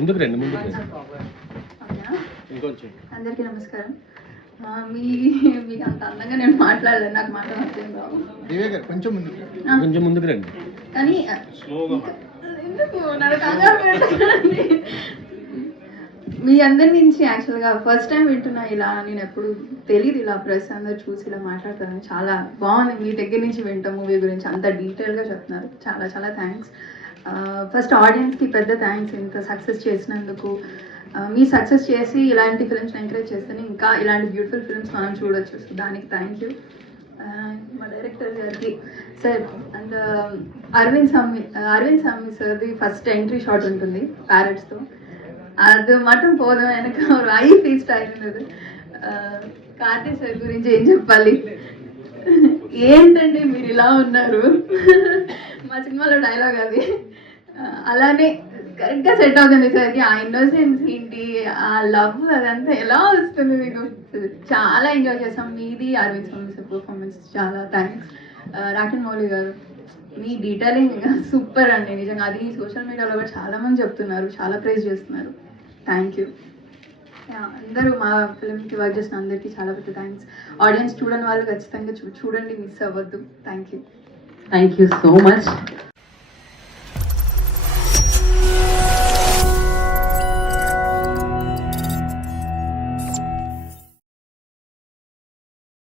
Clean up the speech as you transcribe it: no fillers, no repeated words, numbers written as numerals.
ముందుకు రండి అందరికీ నమస్కారం. మీకు అంత అందంగా నేను మాట్లాడలేదు, నాకు మాట్లాడలేదు రావు. కొంచెం ముందుకు రండి. కానీ ఎందుకు నన్ను కంగారు పెట్టండి. మీ అందరి నుంచి యాక్చువల్గా ఫస్ట్ టైం వింటున్నా ఇలా. నేను ఎప్పుడు తెలియదు ఇలా ప్రెస్ అందరు చూసి ఇలా మాట్లాడతారని. చాలా బాగుంది మీ దగ్గర నుంచి వింటాం మూవీ గురించి అంత డీటెయిల్గా చెప్తున్నారు. చాలా చాలా థ్యాంక్స్. ఫస్ట్ ఆడియన్స్కి పెద్ద థ్యాంక్స్ ఇంత సక్సెస్ చేసినందుకు. మీ సక్సెస్ చేసి ఇలాంటి ఫిల్మ్స్ని ఎంకరేజ్ చేస్తేనే ఇంకా ఇలాంటి బ్యూటిఫుల్ ఫిల్మ్స్ మనం చూడొచ్చు. సో దానికి థ్యాంక్ యూ. మా డైరెక్టర్ గారికి సార్ అండ్ అరవింద్ స్వామి సార్ది ఫస్ట్ ఎంట్రీ షాట్ ఉంటుంది ప్యారెట్స్తో. అది మటం పోదాం వెనక ఐ ఫీస్ట్ అయినది. కార్తీ సార్ గురించి ఏం చెప్పాలి, ఏంటండి మీరు ఇలా ఉన్నారు. మా సినిమాలో డైలాగ్ అది అలానే కరెక్ట్గా సెట్ అవుతుంది సార్కి. ఆ ఇన్నోసెన్స్ ఏంటి, ఆ లవ్ అదంతా ఎలా వస్తుంది మీకు. చాలా ఎంజాయ్ చేస్తాం. మీది అరవింద్ స్వామి సార్ పర్ఫార్మెన్స్ చాలా థ్యాంక్స్. రాకెన్ మౌలి గారు మీ డీటెయిలింగ్ సూపర్ అండి నిజంగా. అది సోషల్ మీడియాలో కూడా చాలామంది చెప్తున్నారు, చాలా ప్రైజ్ చేస్తున్నారు. Thank you. అందరూ మా ఫిల్మ్కి వర్క్ చేసిన అందరికీ చాలా పెద్ద థ్యాంక్స్. ఆడియన్స్ చూడని వాళ్ళు ఖచ్చితంగా చూడండి, మిస్ అవ్వద్దు. Thank you. Thank you so much.